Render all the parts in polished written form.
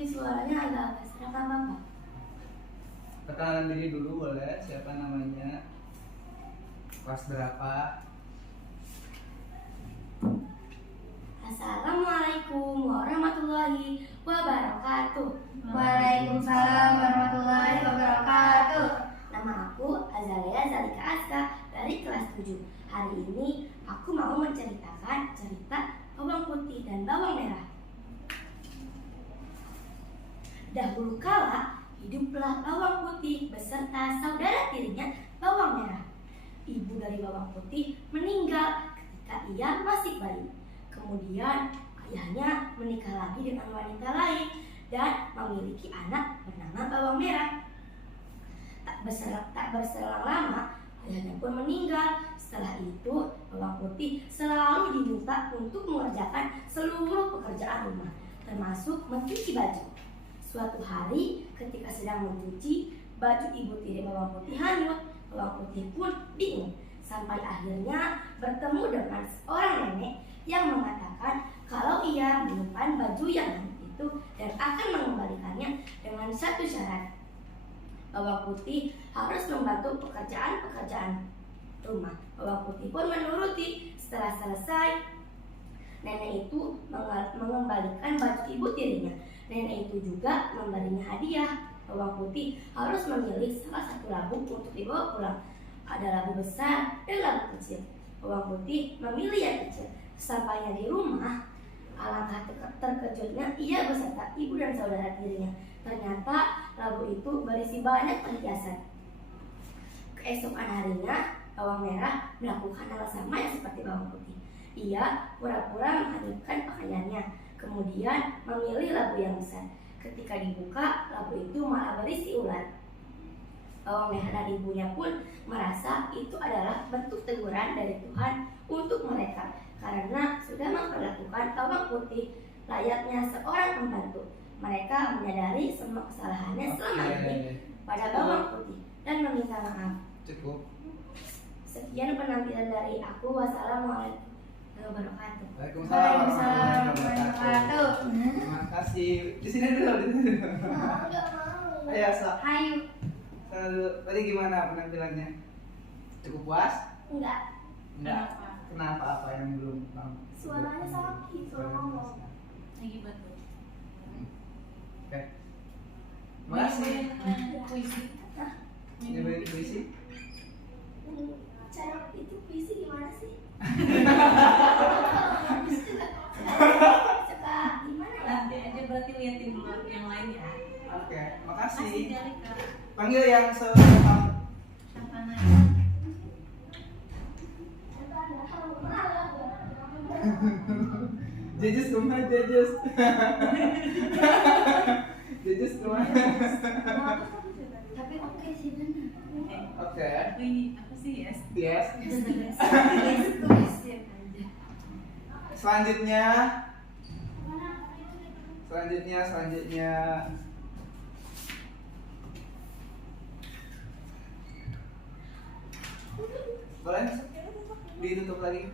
tapi suaranya agak serak, apa? Perkenalan diri dulu boleh, siapa namanya, kelas berapa? Assalamualaikum warahmatullahi wabarakatuh. Waalaikumsalam warahmatullahi wabarakatuh. Nama aku Azalia Zalika Aska dari kelas 7. Hari ini aku mau menceritakan cerita bawang putih dan bawang merah. Dahulu kala hiduplah bawang putih beserta saudara tirinya bawang merah. Ibu dari bawang putih meninggal ketika ia masih bayi. Kemudian ayahnya menikah lagi dengan wanita lain dan memiliki anak bernama bawang merah. Tak berselang lama, ayahnya pun meninggal. Setelah itu, bawang putih selalu diminta untuk mengerjakan seluruh pekerjaan rumah, termasuk mencuci baju. Suatu hari, ketika sedang mencuci, baju ibu tiri bawang putih hanyut. Bawang putih pun bingung, sampai akhirnya bertemu dengan seorang nenek yang mengatakan kalau ia menyimpan baju yang hanyut itu dan akan mengembalikannya dengan satu syarat. Bawang putih harus membantu pekerjaan-pekerjaan rumah. Bawang putih pun menuruti. Setelah selesai, nenek itu mengembalikan baju ibu tirinya. Nenek itu juga memberinya hadiah. Bawang putih harus memilih salah satu labu untuk dibawa pulang. Ada labu besar dan labu kecil. Bawang putih memilih yang kecil. Sampainya di rumah, alangkah terkejutnya ia beserta ibu dan saudara tirinya. Ternyata labu itu berisi banyak perhiasan. Keesokan harinya, bawang merah melakukan hal sama yang seperti bawang putih. Ia pura-pura menghanyutkan pakaiannya, kemudian memilih labu yang besar. Ketika dibuka, labu itu malah berisi ular. Bawang merah dan ibunya pun merasa itu adalah bentuk teguran dari Tuhan untuk mereka, karena sudah memperlakukan bawang putih layaknya seorang pembantu. Mereka menyadari semua kesalahannya selama ini pada bawang putih dan meminta maaf. Cukup. Sekian penampilan dari aku. Wassalamualaikum warahmatullahi wabarakatuh. Waalaikumsalam warahmatullahi wabarakatuh. Terima kasih. Di sini dulu. Ayo, so. Hayu. Tadi gimana penampilannya? Cukup puas? Enggak. Enggak. Kenapa? Apa yang belum tahu? Suaranya sakit, suara ngomong. Lagi batuk. Oke. Makasih. Puisi. Nyobain puisi. Cara itu puisi gimana sih? Suka gimana ya? Nanti aja berarti liatin dulu yang lain ya. Oke, Kasih makasih. Jalika. Panggil yang kamu. Siapa nanya? Jejes kemana Jejes? Jejes kemana? Tapi oke sih benar. Oke. Ini apa sih yes? Yes. Selanjutnya. Boleh? Ditutup lagi.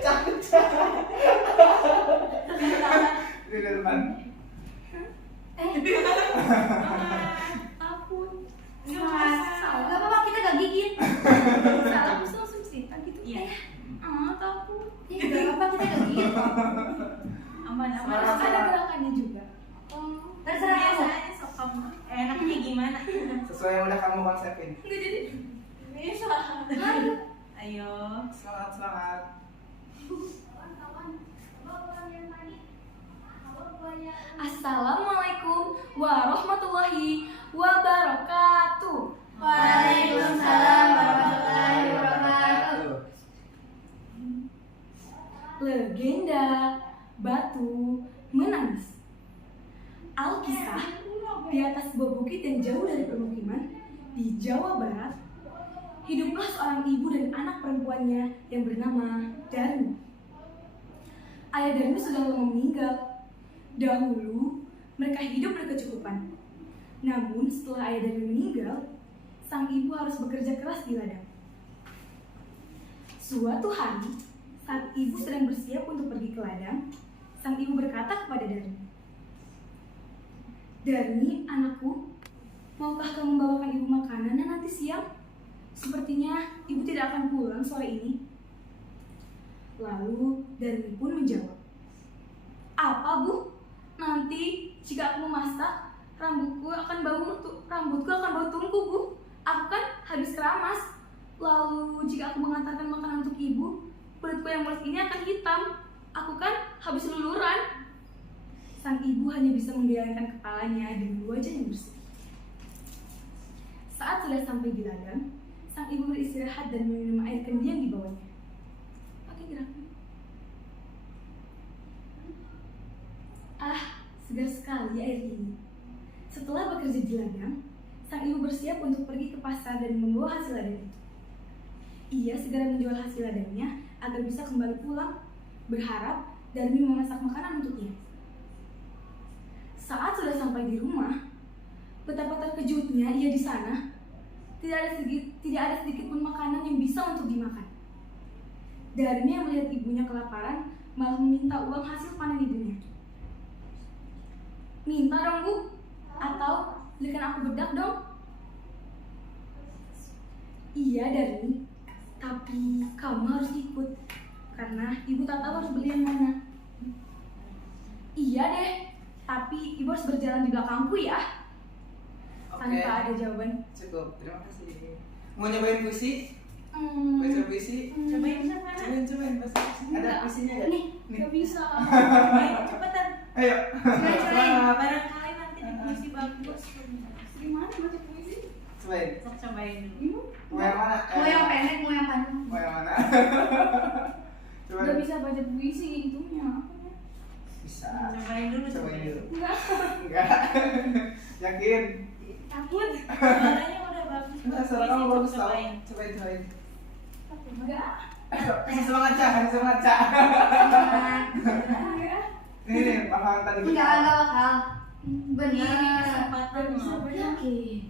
Cakep. Di depan. Takut. Salah, gak apa-apa, kita gak gigit. Salah bisa langsung cerita gitu. Iya. Takut. Gak apa-apa, kita gak gigit. Aman. Ada gerakannya juga. Terserah kamu. Biasanya sok kamu. Enaknya gimana? Sesuai yang udah kamu konsepin. Enggak jadi. Bisa. Ayo. Semangat. Assalamualaikum warahmatullahi wabarakatuh. Waalaikumsalam warahmatullahi wabarakatuh. Legenda batu menangis. Alkisah di atas sebuah bukit yang jauh dari permukiman di Jawa Barat, hiduplah seorang ibu dan anak perempuannya yang bernama Darmi. Ayah Darmi sudah lama meninggal. Dahulu, mereka hidup berkecukupan. Namun, setelah ayah Darmi meninggal, sang ibu harus bekerja keras di ladang. Suatu hari, saat ibu sedang bersiap untuk pergi ke ladang, sang ibu berkata kepada Darmi, "Darmi, anakku, maukah kamu membawakan ibu makanan nanti siang? Sepertinya ibu tidak akan pulang sore ini." Lalu Darmi pun menjawab, "Apa, Bu? Nanti jika aku memasak, rambutku akan bau tungku, Bu. Aku kan habis keramas. Lalu jika aku mengantarkan makanan untuk ibu, kulitku yang mulus ini akan hitam. Aku kan habis luluran." Sang ibu hanya bisa menggelengkan kepalanya dengan wajah yang bersih. Saat sudah sampai di ladang, sang ibu beristirahat dan meminum air kendi yang dibawanya. Pakai geraknya. Ah, segar sekali air ini. Setelah bekerja di ladang, sang ibu bersiap untuk pergi ke pasar dan membawa hasil ladang itu. Ia segera menjual hasil ladangnya agar bisa kembali pulang, berharap Darmi memasak makanan untuknya. Saat sudah sampai di rumah, betapa terkejutnya ia di sana. Tidak ada sedikit pun makanan yang bisa untuk dimakan. Darmi yang melihat ibunya kelaparan malah meminta uang hasil panen ibunya. "Minta dong, Bu, atau belikan aku bedak dong." "Iya, Darmi, tapi kamu harus ikut karena ibu tak tahu harus beli yang mana." "Iya deh, tapi ibu harus berjalan di belakangku ya." Tanpa ada jawaban. Cukup, terima kasih. Mau nyobain puisi? Baca puisi? Cobain sana. Cobain bahasa puisi. Ada puisinya nggak? Nih, gak bisa. Ayo cepetan. Ayo. Cobain. Barangkali nanti di puisi bagus. Gimana baca puisi? Cobain. Sok cobain dulu. Mau yang mana? Mau yang pendek, mau yang panjang. Mau yang mana? Gak bisa baca puisi itunya. Bisa. Cobain dulu. Cobain dulu. Enggak. Enggak. Yakin? Takut. Suaranya udah bagus. Enggak, suara kamu bagus tau. Cobain. Cobain. Enggak. Kasih semangat, Cak. Kasih semangat, Cak. Enggak. Nih, bakalan tadi. Enggak bakal. Ini Benar. kesempatan Bisa loh. baca. Yakin.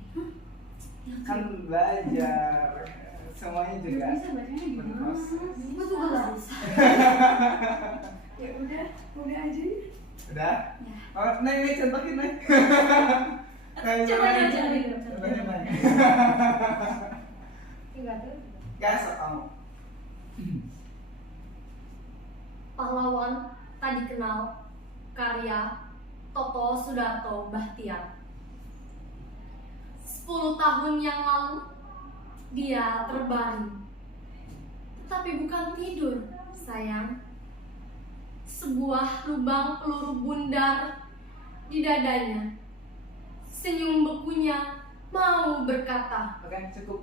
Kan belajar. Semuanya juga Gak bisa bacanya gimana? berproses. Gue juga gak bisa. Ya udah aja. Udah? Ya. Oh, Neng, contohin, Neng. Coba aja. Contohin, Neng. Enggak tuh. Gas, kamu. Pahlawan tak dikenal, karya Toto Sudarto Bahtiar. 10 tahun yang lalu, dia terbaring. Tetapi bukan tidur, sayang. Sebuah lubang peluru bundar di dadanya. Senyum bekunya mau berkata, Oke, cukup.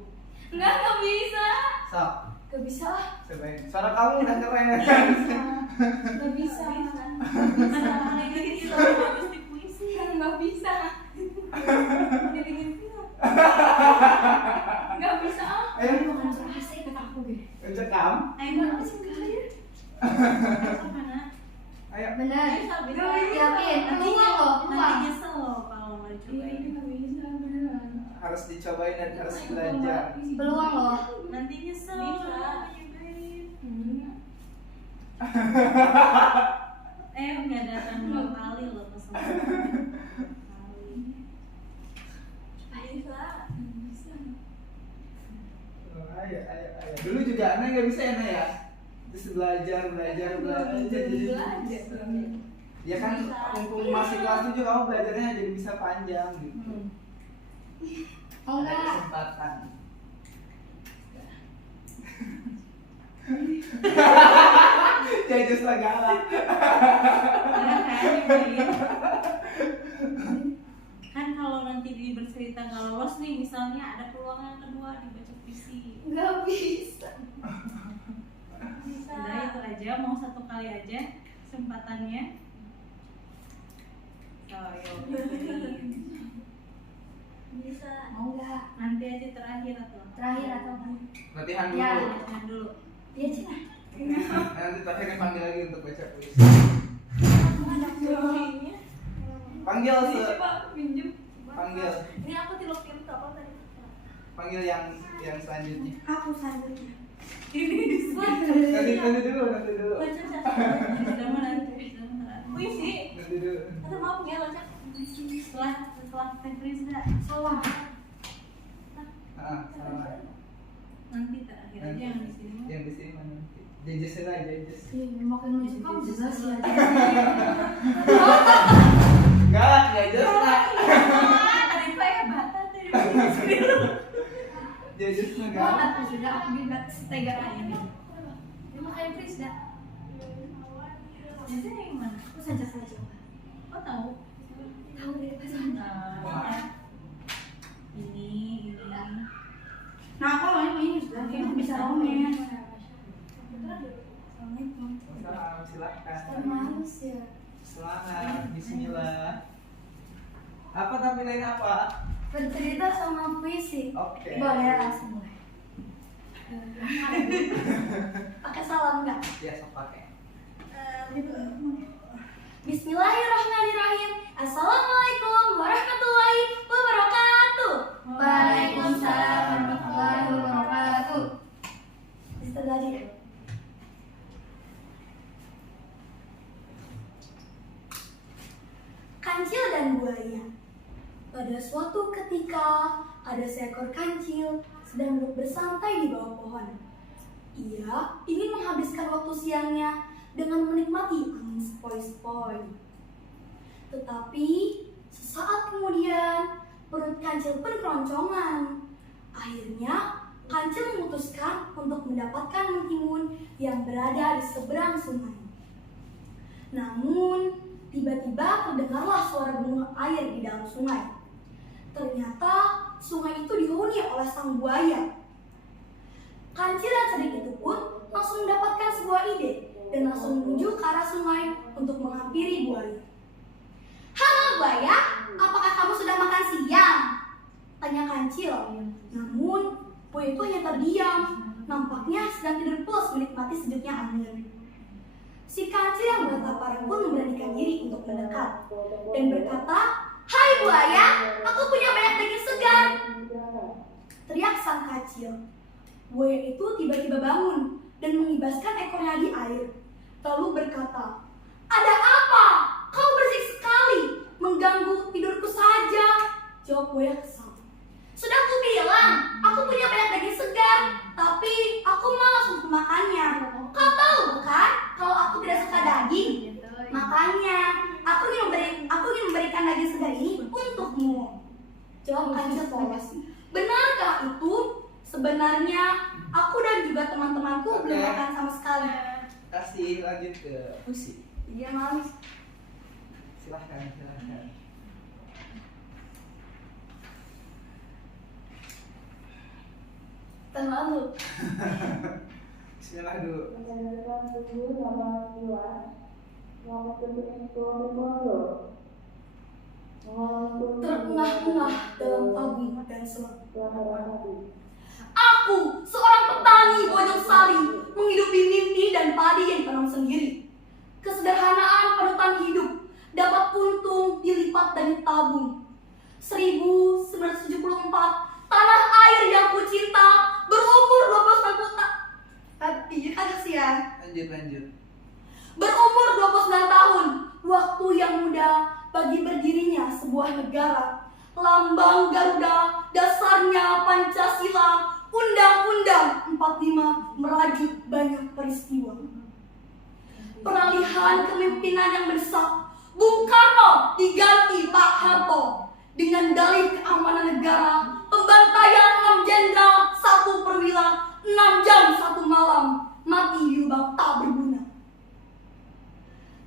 Enggak bisa. Sok, Gak bisa lah. cobain. Suara kamu udah keren. Gak bisa. Mana lagi selalu bagus di puisi. Gak bisa. Dibikin film. Gak bisa. Ayo, Bukan suara asli kata aku deh. cekam. Ayo mana sih kalian? Mana? Ayo. Benar. Bisa, bisa. Yakin. Peluang loh, Nanti peluang. nyesel loh kalau nggak cobain. Ini gak bisa beneran. Harus dicobain dan harus belajar. Peluang loh. Nanti nyesel. Bisa. kalau nyobain. Hmm. Nggak datang 2 kali loh ke semua. Bisa. Oh, ayo. Dulu juga Ana nggak bisa ya, Ana ya? Terus belajar. Jadi Belajar. ya kan, mumpung masih kelas 7 kamu belajarnya jadi bisa panjang gitu. Oh Ada enggak. kesempatan. Ya justru galak. Karena kayaknya Bin, kan kalau nanti di bercerita nggak lolos nih, misalnya ada peluang yang kedua dibaca puisi. Gak bisa. Udah itu aja, mau 1 kali aja kesempatannya. Yuk, Bisa. Mau enggak? nanti aja terakhir atau Terakhir atau apa? Latihan dulu. Ya. Latihan dulu. Iya Cina. Nanti terakhir dipanggil lagi untuk baca puisi. Ini Panggil coba aku pinjem. panggil. Ini aku tilokin apa tadi? Panggil yang selanjutnya. Aku selanjutnya. Nanti dulu. Sudah mau nanti, sudah mau terakhir. puisi. Nanti dulu. Atau maaf ya Locak. Setelah Teh Frizda. Salah. Salah. Nanti terakhir aja yang di sini. Yang di sini mana nanti? Jejesin aja, jejes. Iya, makin lucu kamu jelas ya. Enggak jelas lah. Ada yang kayak batal tadi. Jejesnya enggak. Banget Frisda, aku juga setega ini. Ini makanya Frisda. Jadi yang mana? Aku saja saja. Oh tahu. Tahu dari pasangan. Ini. Nah, aku awalnya ini sudah kita bisa romen. Salam, silakan. Malas ya. Selamat, bismillah. Apa tampilan apa? Bercerita sama puisi. Oke. Boleh langsung mulai. Pakai salam enggak? Ya, sok pakai. Bismillahirrahmanirrahim. Assalamualaikum warahmatullahi wabarakatuh. Waalaikumsalam warahmatullahi wabarakatuh. Bisa tadi. Kancil dan buaya. Pada suatu ketika, ada seekor kancil sedang duduk bersantai di bawah pohon. Ia ingin menghabiskan waktu siangnya dengan menikmati angin sepoi-sepoi. Tetapi, sesaat kemudian, perut kancil pun keroncongan. Akhirnya, kancil memutuskan untuk mendapatkan mentimun yang berada di seberang sungai. Namun, tiba-tiba terdengarlah suara gemuruh air di dalam sungai. Ternyata sungai itu dihuni oleh sang buaya. Kancil yang cerdik itu pun langsung mendapatkan sebuah ide dan langsung menuju ke arah sungai untuk menghampiri buaya. Halo buaya, apakah kamu sudah makan siang? Tanya kancil. Namun buaya itu hanya terdiam, nampaknya sedang tidur pulas menikmati sejuknya angin. Si kancil yang bertaparan pun memberanikan diri untuk mendekat dan berkata, "Hai buaya, aku punya banyak daging segar." Teriak sang kancil. Buaya itu tiba-tiba bangun dan mengibaskan ekornya di air. Lalu berkata, "Ada apa? Kau berisik sekali, mengganggu tidurku saja." Jawab buaya kesal. "Sudah aku bilang, aku punya banyak daging segar, tapi aku malas untuk makannya. Kau tahu bukan kalau aku tidak suka daging? Makanya aku ingin memberikan daging segar ini untukmu." Jawab kancil polos. "Benarkah itu? Sebenarnya aku dan juga teman-temanku belum makan sama sekali." Kasih lanjut ke puisi. Iya malis. Silahkan. Terlalu. Bismillah dulu. Terengah-engah dalam tabung dan semak. Aku, seorang petani Bojong Sari, menghidupi mimpi dan padi yang ditanam sendiri. Kesederhanaan panutan hidup dapat puntung dilipat dan ditabung. 1974, tanah air yang kucinta berumur 29 tahun. Tapi kasihan. Lanjut. Berumur 29 tahun, waktu yang muda bagi berdirinya sebuah negara. Lambang Garuda, dasarnya Pancasila, Undang-Undang 45 merajut banyak peristiwa. Peralihan kepemimpinan yang mendesak, Bung Karno diganti Pak Harto. Dengan dalih keamanan negara, pembantaian 6 jenderal, 1 perwira, 6 jam 1 malam, mati di lubang tak berguna.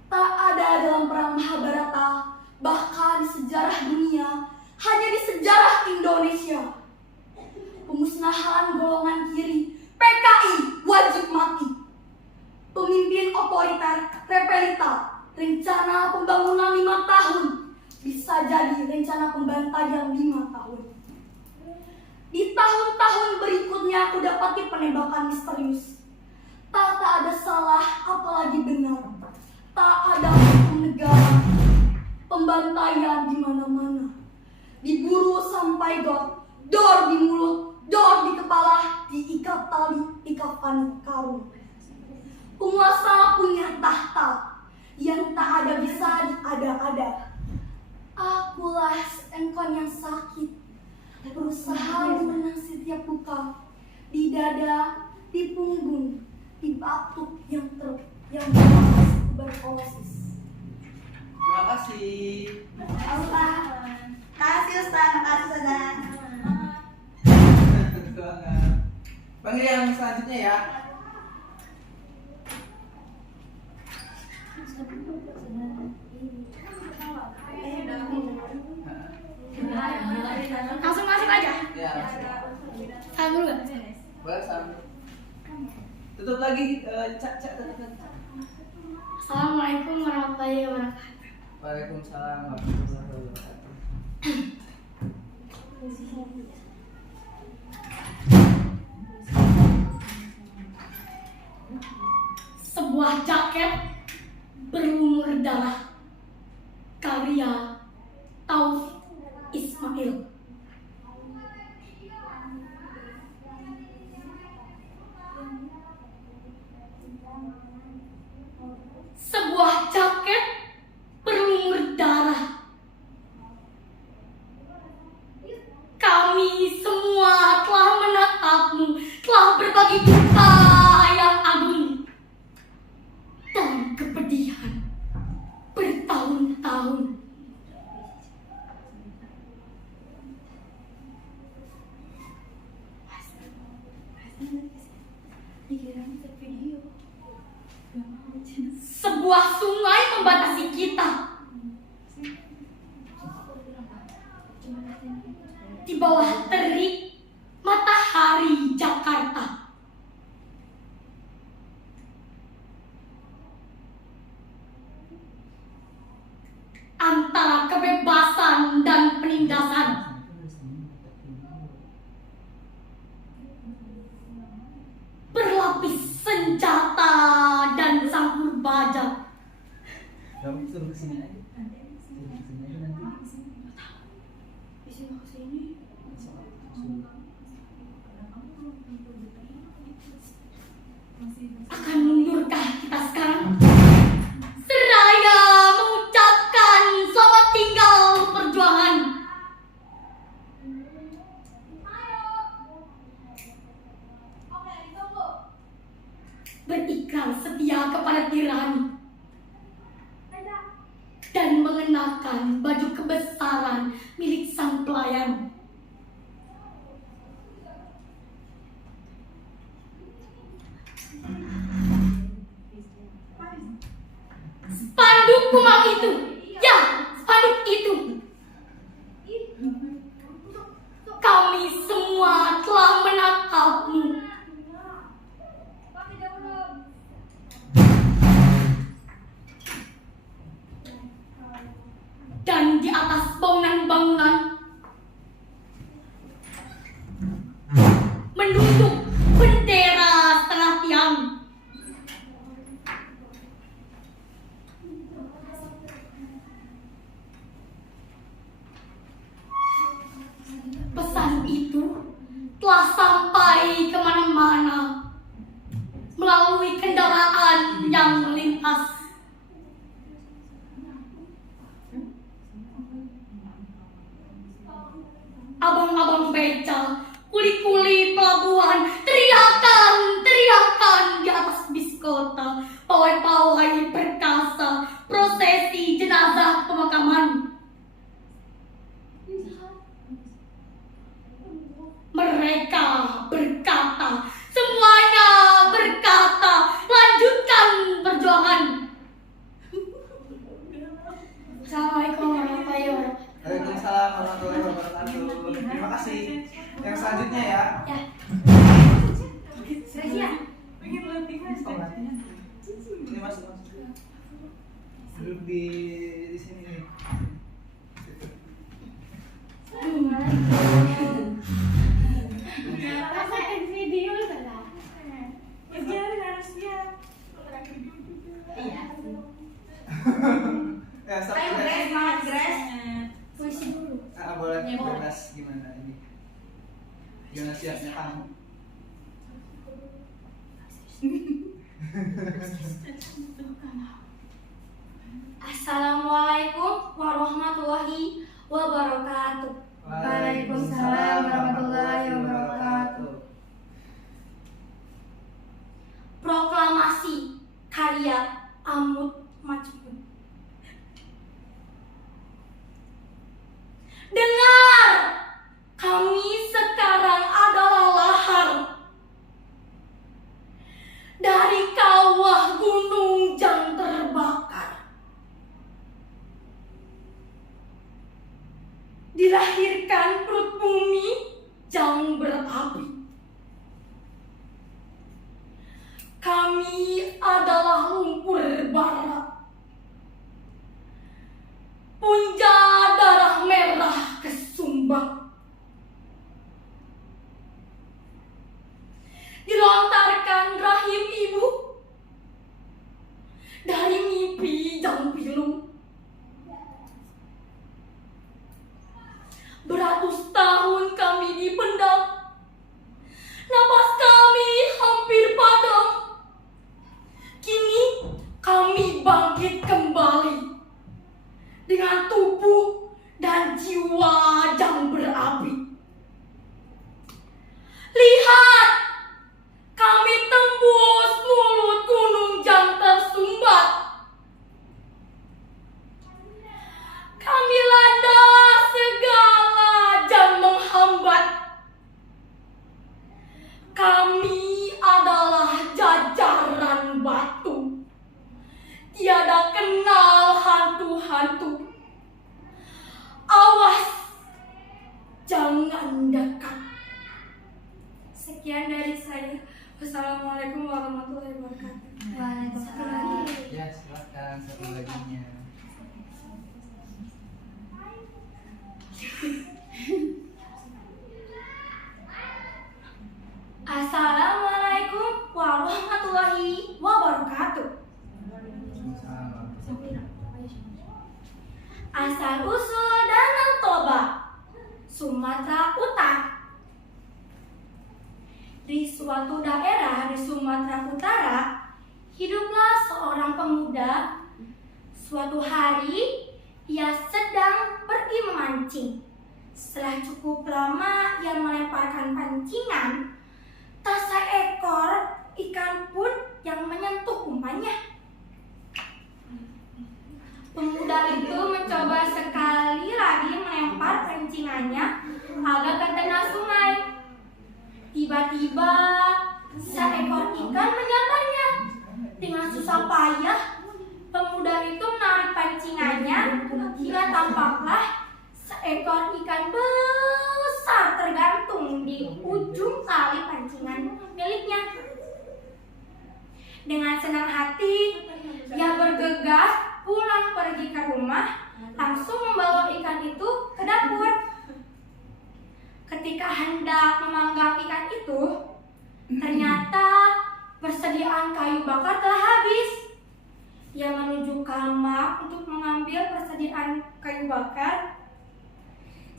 Tak ada dalam perang Mahabharata, bahkan di sejarah dunia, hanya di sejarah Indonesia. Pemusnahan golongan kiri, PKI wajib mati. Pemimpin otoriter, repelita, rencana pembangunan 5 tahun, bisa jadi rencana pembantaian 5 tahun. Di tahun-tahun berikutnya aku dapati penembakan misterius. Tak ada salah, apalagi benar. Tak ada hukum negara. Pembantaian di mana-mana. Diburu sampai dor di mulut, dor di kepala, diikat tali, dikafani karung. Penguasa punya tahta, yang tak ada bisa diada-ada. Akulah engkau yang sakit, berusaha mengenang setiap luka di dada, di punggung, di batuk yang tuberkulosis. Terima kasih. Ustaz. Kasih Ustaz, makasih Ustaz. Panggil yang selanjutnya ya. Langsung masuk aja. Ya. Salam dulu gak? Boleh sambil. Tutup lagi, cak tutup lagi. Assalamualaikum warahmatullahi wabarakatuh. Waalaikumsalam warahmatullahi wabarakatuh. Sebuah jaket berlumur darah karya Taufik Ismail. Sebuah jaket berlumur darah. Kami semua telah menatapmu, telah berbagi duka yang agung dan kepedihan bertahun-tahun. Sebuah sungai membatasi kita. Di bawah terik matahari Jakarta. Antara kebebasan dan penindasan. Berlapis senjata dan sangkur baja. Kamu suruh kesini aja. Suruh kesini aja nanti. Akan mundurkah kita sekarang? Seraya mengucapkan selamat tinggal perjuangan. Berikrar setia kepada tirani dan mengenakan baju kebesaran milik sang pelayan. Spanduk kumang itu, ya, spanduk itu. Kami semua telah menatapmu. Dan di atas bangunan-bangunan menunduk bendera setengah tiang. Pesan itu telah sampai kemana-mana melalui kendaraan yang melintas. Abang-abang beca, kuli-kuli pelabuhan, teriakan di atas bis kota, pawai-pawai perkasa, prosesi jenazah pemakaman. Mereka berkata, semuanya berkata, lanjutkan perjuangan. Assalamualaikum warahmatullahi wabarakatuh. Waalaikumsalam warahmatullahi wabarakatuh. Terima kasih. Yang selanjutnya ya. Ya. Pengen latihan. Oh, latihan. Ini masuk. Duduk di sini nih. Rasain video salah. Jangan harus siap. Ya, stop. Ayo, Grace, semangat, Grace. Puisi dulu. Boleh Ya, boleh. bebas gimana ini? Gimana siapnya kamu? wabarakatuh. Waalaikumsalam warahmatullahi wabarakatuh. Proklamasi karya Amut Majmud. Dengar, kami sekarang adalah lahar dari kawah gunung yang terbakar. Dilahirkan perut bumi yang berapi. Kami adalah lumpur bara, punja darah merah kesumbang. Dilontarkan rahim ibu dari mimpi yang pilu. Beratus tahun kami dipendam, napas kami hampir padam. Kini kami bangkit kembali dengan tubuh dan jiwa yang berapi. Lihat, kami tembus mulut gunung yang tersumbat. Kami landa segala yang menghambat. Kami adalah jajaran batu, tiada kenal hantu-hantu. Awas, jangan dekat. Sekian dari saya. Wassalamualaikum warahmatullahi wabarakatuh. Waalaikumsalam. Ya, silakan satu laginya. Assalamualaikum warahmatullahi wabarakatuh. Asal usul Danau Toba, Sumatera Utara. Di suatu daerah di Sumatera Utara, hiduplah seorang pemuda. Suatu hari, ia sedang pergi memancing. Setelah cukup lama ia melemparkan pancingan, tak seekor ikan pun yang menyentuh umpannya. Pemuda itu mencoba sekali lagi melempar pancingannya agak ke tengah sungai. Tiba-tiba seekor ikan menyambarnya. Dengan susah payah, pemuda itu menarik pancingannya hingga tampaklah seekor ikan besar tergantung di ujung tali pancingan miliknya. Dengan senang hati, ia bergegas pulang pergi ke rumah, langsung membawa ikan itu ke dapur. Ketika hendak memanggang ikan itu, ternyata persediaan kayu bakar telah habis. Ia menuju kamar untuk mengambil persediaan kayu bakar.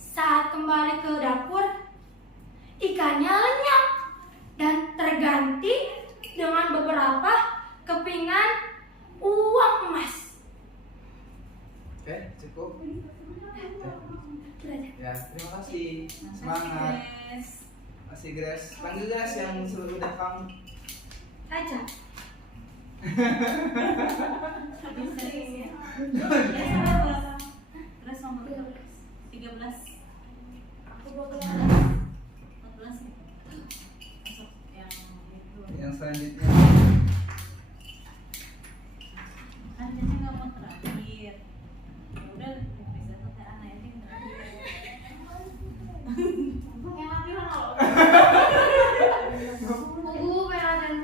Saat kembali ke dapur, ikannya lenyap dan terganti dengan beberapa kepingan uang emas. Oke, cukup. Ya, terima kasih. Semangat. Masih Grace. Panggil Grace yang sudah datang. Aja. Terus nomor 13. Aku 12. 14 ya? Masuk yang itu. Yang selanjutnya. Kan Caca nggak mau terakhir. Ya udah bisa selesai anak ini terakhir. Yang lagi loh.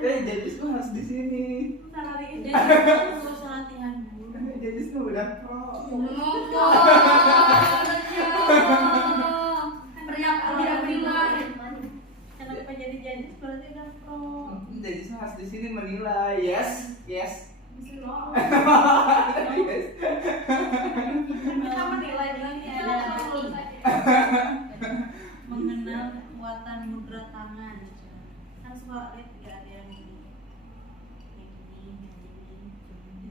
Jadi tuh harus di sini. Jadi nggak usah latihan dulu. Jadi tuh udah pro. Kenapa jadi berarti udah pro. Jadi tuh harus di sini menilai. Yes. Yes. Kita menilai ini ada mengenal kekuatan mudra tangan. Kan suka lihat tidak ada yang ini.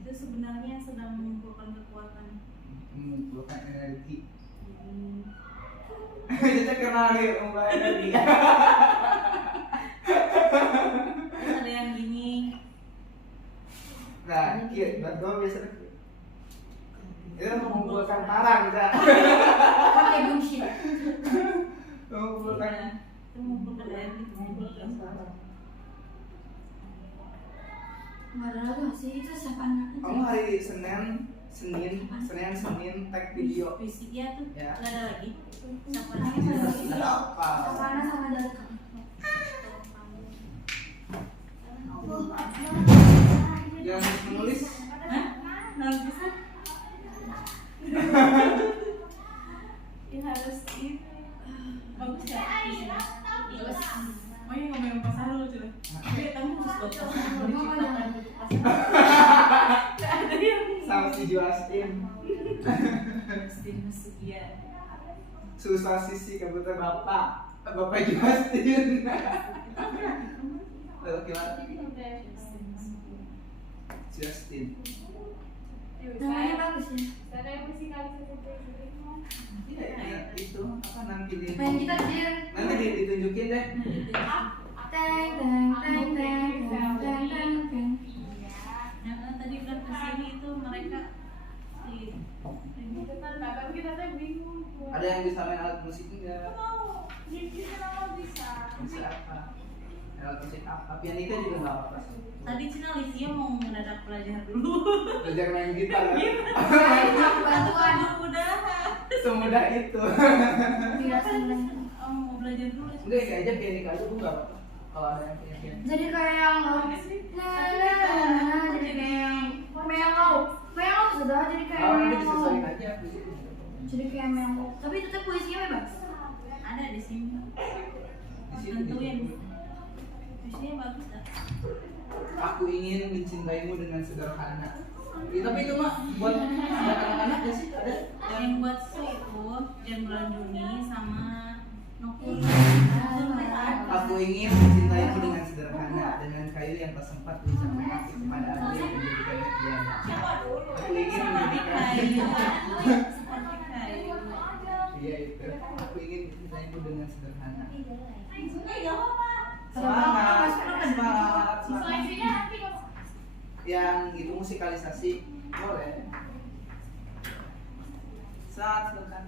Itu sebenarnya sedang mengumpulkan kekuatan. Mengumpulkan energi. Jadi Kita kenal nih mulai tadi. Terus ada yang gini. Nah, bantuan biasanya itu mengumpulkan barang kita. Pakai bullshit. Mengumpulkan Itu mengumpulkan air gitu, mengumpulkan barang. Nggak ada lagi nggak sih itu savana. kamu hari Senin tag video Fisiknya tuh Ya. nggak ada lagi. Siapa ada apa? Savana sama Dalika. Yang menulis Hah? Nggak bisa. Ya harus ini. Bagus ya? Bagus. Oh iya ngomongin pasar dulu coba. Tapi kamu harus baca. Diciptakan untuk pasar. Nggak ada yang sama si Justin Justin Masukian. susah sih kebetulan bapak Justin lalu gimana Justin Namanya bagus ya. iya itu apa nampilin Main gitar dia. nanti ditunjukin deh Teng teng teng teng teng teng teng teng. Yang tadi udah kesini itu mereka di ada yang bisa main alat musik enggak bisa apa alat musik apa pianika juga nggak apa tadi Cina Alicia mau mendadak belajar dulu. belajar main gitar kan? Bantuan. Mudah-mudahan. semudah itu Tidak seneng. Mau belajar dulu. enggak kayak aja pianika aja tuh nggak apa kalau ada yang punya pianika Jadi kayak yang jadi kayak yang mellow sudah jadi kayak nanti mellow. disesuaikan aja musik. Jadi kayak mellow. Tapi tetap puisinya bebas. Ada di sini. Di sini Tentuin. Puisinya bagus dah. aku ingin mencintaimu dengan sederhana. Ya, tapi itu mah buat anak-anak ya sih ada Yang buat saya itu Jam Bulan Juni sama Nokul. aku ingin mencintaimu dengan sederhana dengan kayu yang tak sempat bisa mengakui kepada aku yang menjadikan impian. Aku ingin Seperti kayu. menjadikan Seperti kayu. iya itu. Aku ingin mencintaimu dengan sederhana. Semangat. Semangat. Yang itu musikalisasi boleh. Saat silakan.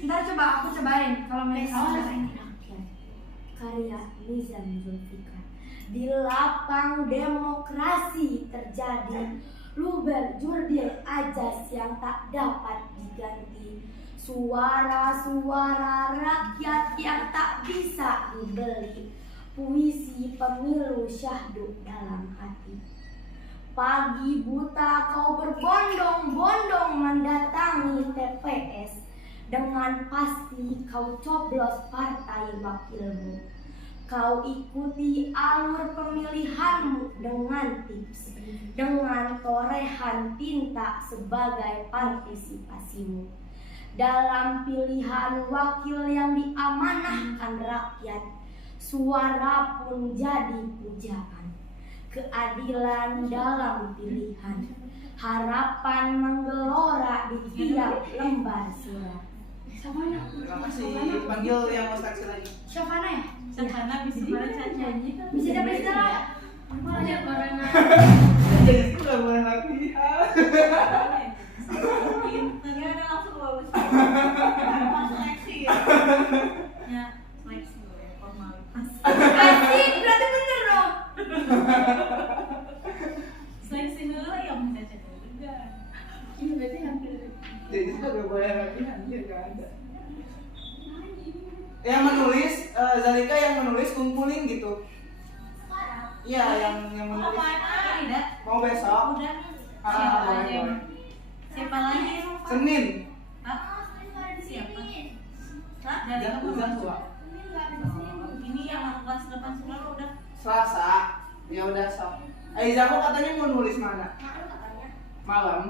Ntar coba aku cobain kalau main Pesta sama Rakyat karya Nizam Zulfikar. Di lapang demokrasi terjadi luber jurdil ajas yang tak dapat diganti. Suara-suara rakyat yang tak bisa dibeli. Puisi pemilu syahdu dalam hati. Pagi buta kau berbondong-bondong mendatangi TPS. Dengan pasti kau coblos partai wakilmu. Kau ikuti alur pemilihanmu dengan tips, dengan torehan tinta sebagai partisipasimu. Dalam pilihan wakil yang diamanahkan rakyat, suara pun jadi pujaan. Keadilan dalam pilihan, harapan menggelora di tiap lembar surat. Savana. Terima kasih. Panggil yang mau saksi lagi. Savana ya? Savana bisa nyanyi. Bisa dapat istilah. Ada barengan. Jadi itu nggak boleh latihan. Pintar. Ya ada langsung bagus. Langsung seleksi ya. Ya, seleksi gue formalitas. Asik, berarti bener dong. Seleksi dulu ya mau caca juga. Ini berarti hampir. Jadi itu nggak boleh latihan. Iya nggak ada. Yang menulis Zalika yang menulis kumpulin gitu. Iya yang menulis. Apaan? Tidak. Mau besok? Udah. Ah, Siapa boleh, aja? boleh. Siapa lagi? Senin. Hah? Siapa? Hah? Dan Dari kamu? udah tua. Ini yang kelas 8 sekolah udah. Selasa. Ya udah sok. Aiza kok katanya mau nulis mana? Malam.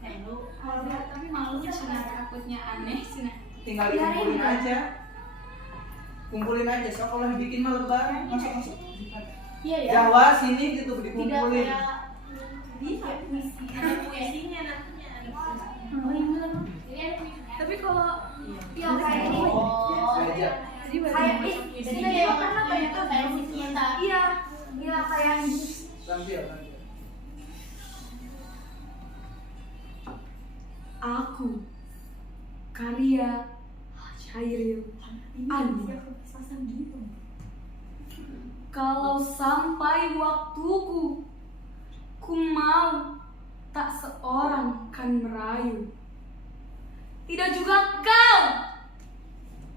Hello. Tapi malunya Cina takutnya aneh Cina. Tinggal dikumpulin aja. Kumpulin aja sok kalau bikin mah lebaran masuk. Iya Jawa sini gitu dikumpulin. Bisa puisi. Ada puisinya nantinya. Jadi kita dia karena ternyata versi kita. iya kayak Tampil. aku karya Chairil Anu. Kalau sampai waktuku, ku mau tak seorang kan merayu. Tidak juga kau,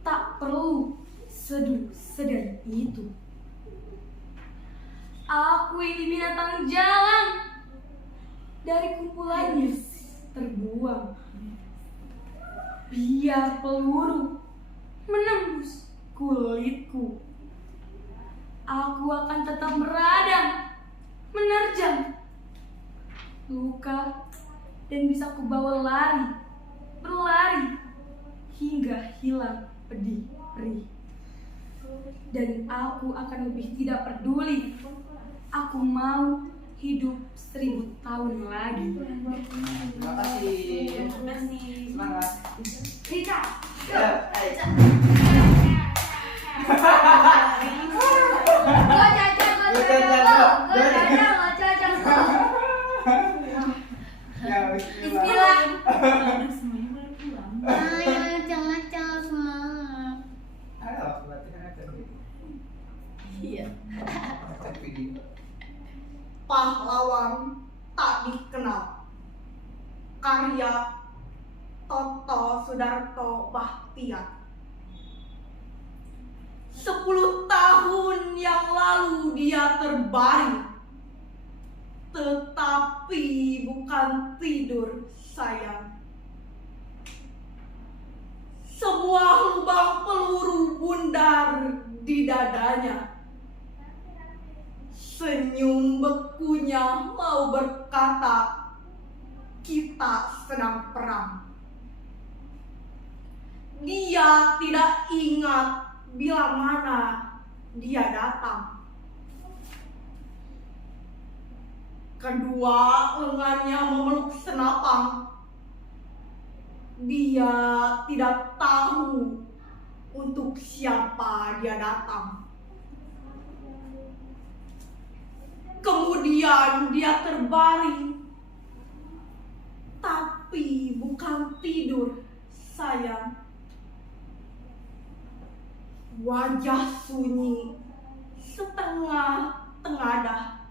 tak perlu sedari itu. Aku ini binatang jalan, dari kumpulannya terbuang. Biar peluru menembus kulitku, aku akan tetap meradang, menerjang luka, dan bisa kubawa berlari hingga hilang pedih perih. Dan aku akan lebih tidak peduli. Aku mau hidup 1000 tahun lagi. Terima kasih. Semangat. Rika, Ya, ayo. go Caca, Ya, Bismillah. Ayo jangan semangat. Ayo, latihan aja dulu. Iya. Cek video. Pahlawan tak dikenal. Karya Toto Sudarto Bahtiar. 10 tahun yang lalu dia terbaring, tetapi bukan tidur, sayang. Sebuah lubang peluru bundar di dadanya. Senyum bekunya mau berkata, kita sedang perang. Dia tidak ingat bila mana dia datang. Kedua lengannya memeluk senapang. Dia tidak tahu untuk siapa dia datang. Kemudian dia terbaring, tapi bukan tidur, sayang. Wajah sunyi, setengah tengadah,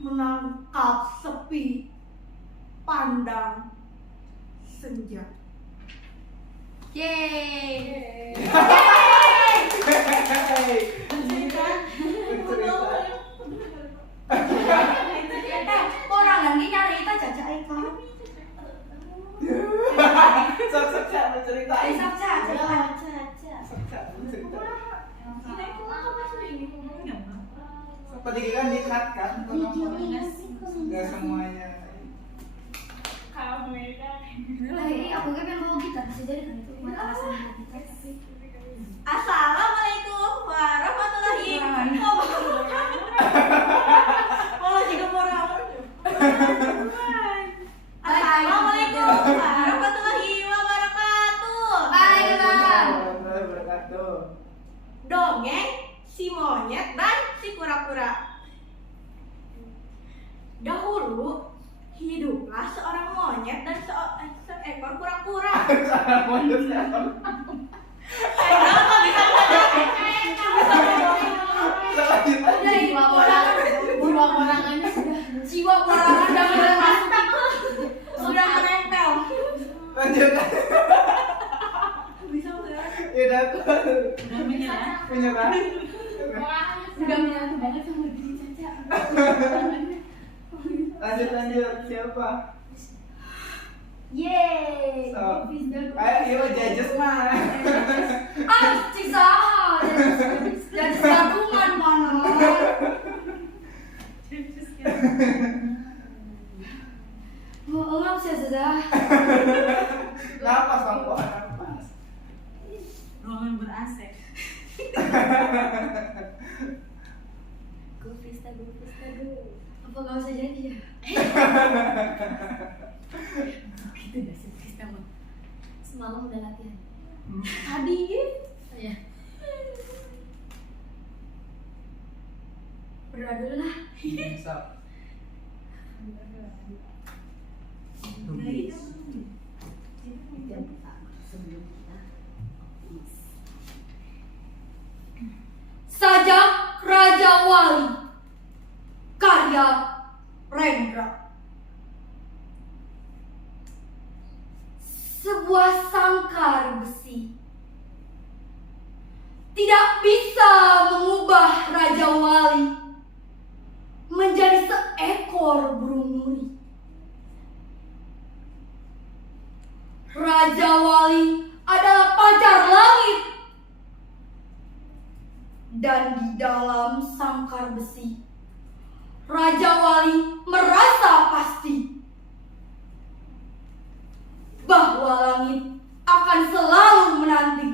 menangkap sepi, pandang senja. Yeay. Orang lagi nyari itu Caca Eka. Sok-sok menceritain. Caca. Sok-sok mencerita. Kita itu apa sih ini ngomongnya apa? Seperti kan di-cut kan? Nggak semuanya. Kamu ya. Ini aku kan yang bawa gitar, bisa jadi kan itu alasan bawa gitar. Assalamualaikum warahmatullahi wabarakatuh. Oh, juga orang. Assalamualaikum warahmatullahi wabarakatuh. Waalaikumsalam. Wabarakatuh. Dongeng si monyet dan si kura-kura. Dahulu hiduplah seorang monyet dan seekor kura-kura. Jiwa perorangan sudah menempel. Lanjut. Bisa udah. Ya dapat. Udah menyerah. Menyerah. Udah menyatu banget sama diri Caca. Lanjut siapa? Yeay. So, ayo judges mah. Ah, Cisaha. Jadi gabungan mana? Oh, nggak bisa sudah. Napas bangku napas. Ruangan ber-AC. Go Vista. Apa nggak usah jadi ya? Gitu nggak sih Vista mah? Semalam udah latihan. Tadi Sok. Tulis. Yang pertama sebelum kita tulis. Sajak Raja Wali, karya Rendra. Sebuah sangkar besi tidak bisa mengubah Raja Wali menjadi seekor burung nuri. Raja Wali adalah pacar langit, dan di dalam sangkar besi Raja Wali merasa pasti bahwa langit akan selalu menanti.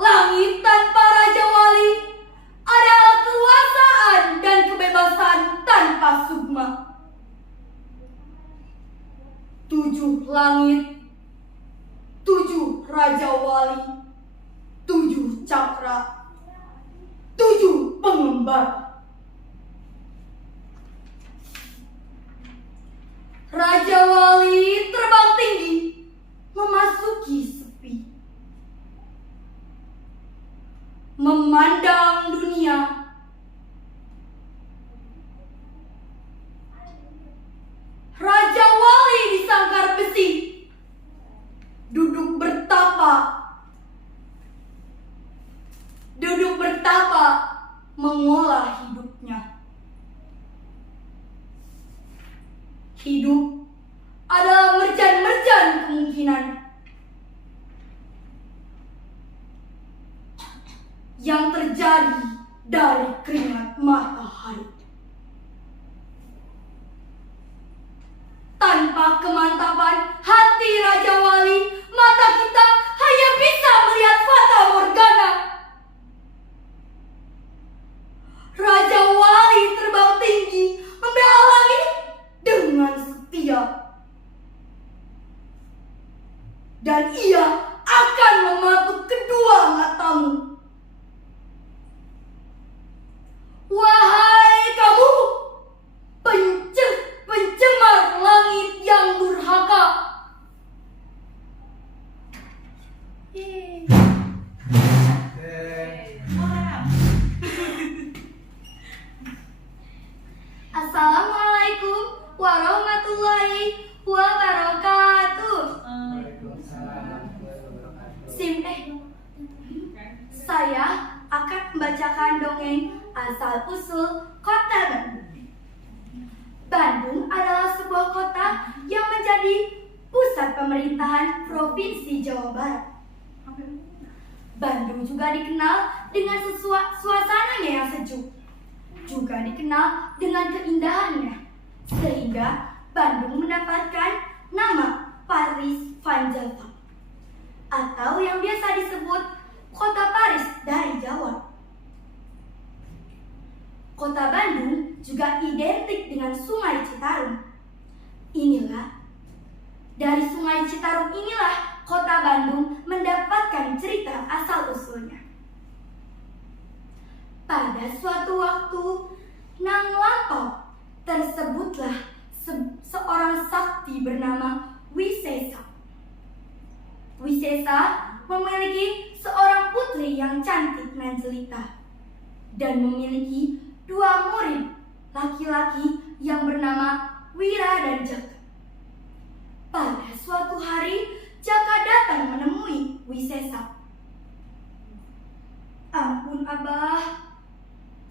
Langit tanpa Raja Wali adalah kekuasaan dan kebebasan tanpa sukma. 7 langit, 7 Raja Wali, 7 cakra, 7 pengembar. Raja Wali terbang tinggi memasuki sepi, memandang dunia. Raja Wali di sangkar besi duduk bertapa mengolah hidupnya. Hidup adalah merjan-merjan kemungkinan yang terjadi dari keringat matahari. Tanpa kemantapan hati Raja Wali, mata kita hanya bisa melihat fata morgana. Raja Wali terbang tinggi membela langit dengan setia, dan ia akan mematuk kedua matamu. Wahai kamu, pencemar langit yang durhaka. Assalamualaikum warahmatullahi wabarakatuh. Saya akan membacakan dongeng asal-usul kota Bandung. Bandung adalah sebuah kota yang menjadi pusat pemerintahan Provinsi Jawa Barat. Bandung juga dikenal dengan suasananya yang sejuk, juga dikenal dengan keindahannya, sehingga Bandung mendapatkan nama Paris van Java, atau yang biasa disebut kota Paris dari Jawa. Kota Bandung juga identik dengan Sungai Citarum. Dari Sungai Citarum inilah kota Bandung mendapatkan cerita asal-usulnya. Pada suatu waktu, nang lampau tersebutlah seorang sakti bernama Wisesa. Wisesa memiliki seorang putri yang cantik dan jelita, dan memiliki 2 murid laki-laki yang bernama Wira dan Jaka. Pada suatu hari, Jaka datang menemui Wisesa. Ampun Abah,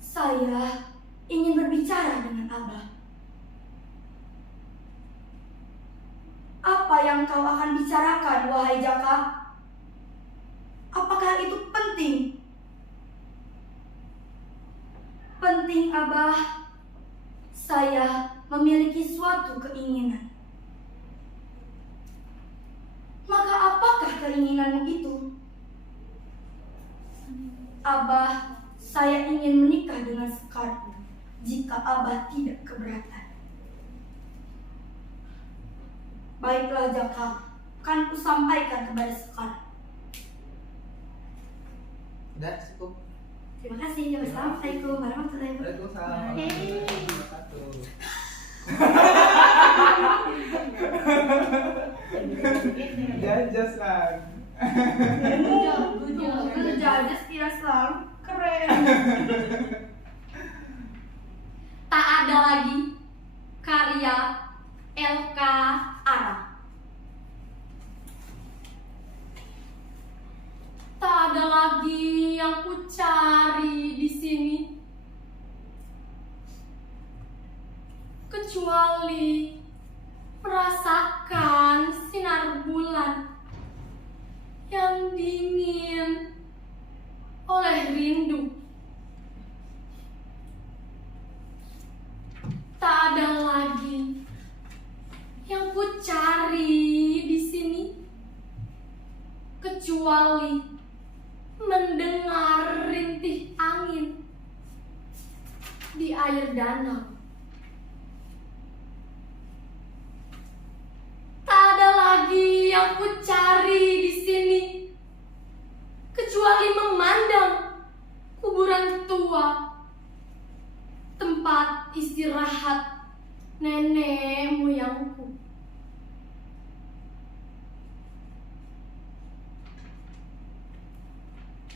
saya ingin berbicara dengan Abah. Apa yang kau akan bicarakan, wahai Jaka? Apakah itu penting? Penting, Abah. Saya memiliki suatu keinginan. Maka apakah keinginanmu itu? Abah, saya ingin menikah dengan Sekar, jika Abah tidak keberatan. Baiklah Jaka, akan kusampaikan kepada Sekar. Udah cukup. Terima kasih. Wassalamualaikum warahmatullahi wabarakatuh. Waalaikumsalam warahmatullahi wabarakatuh. Jajasan. Itu jajas tidak selalu keren. Tak ada lagi karya LK Ara. Tak ada lagi yang ku cari di sini kecuali merasakan sinar bulan yang dingin oleh rindu. Tak ada lagi yang ku cari di sini kecuali mendengar rintih angin di air danau. Tak ada lagi yang ku cari di sini kecuali memandang kuburan tua, tempat istirahat nenek moyangku.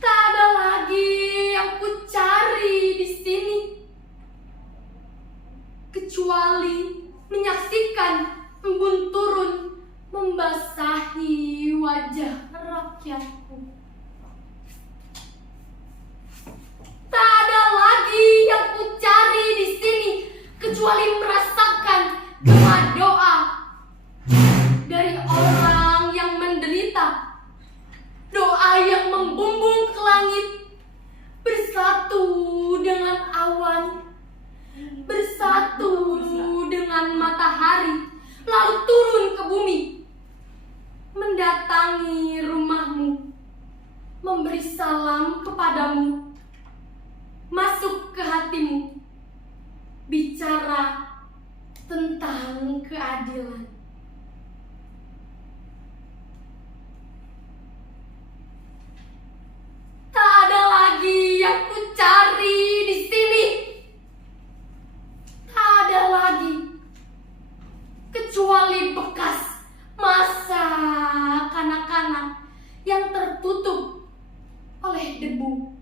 Tak ada lagi yang ku cari di sini kecuali menyaksikan embun turun membasahi wajah rakyatku. Tak ada lagi yang ku cari di sini kecuali merasakan gema doa dari orang yang menderita. Doa yang membumbung ke langit, bersatu dengan awan, bersatu dengan matahari, lalu turun ke bumi, mendatangi rumahmu, memberi salam kepadamu, masuk ke hatimu, bicara tentang keadilan. Tak ada lagi yang ku cari di sini. Tak ada lagi kecuali bekas masa kanak-kanak yang tertutup oleh debu.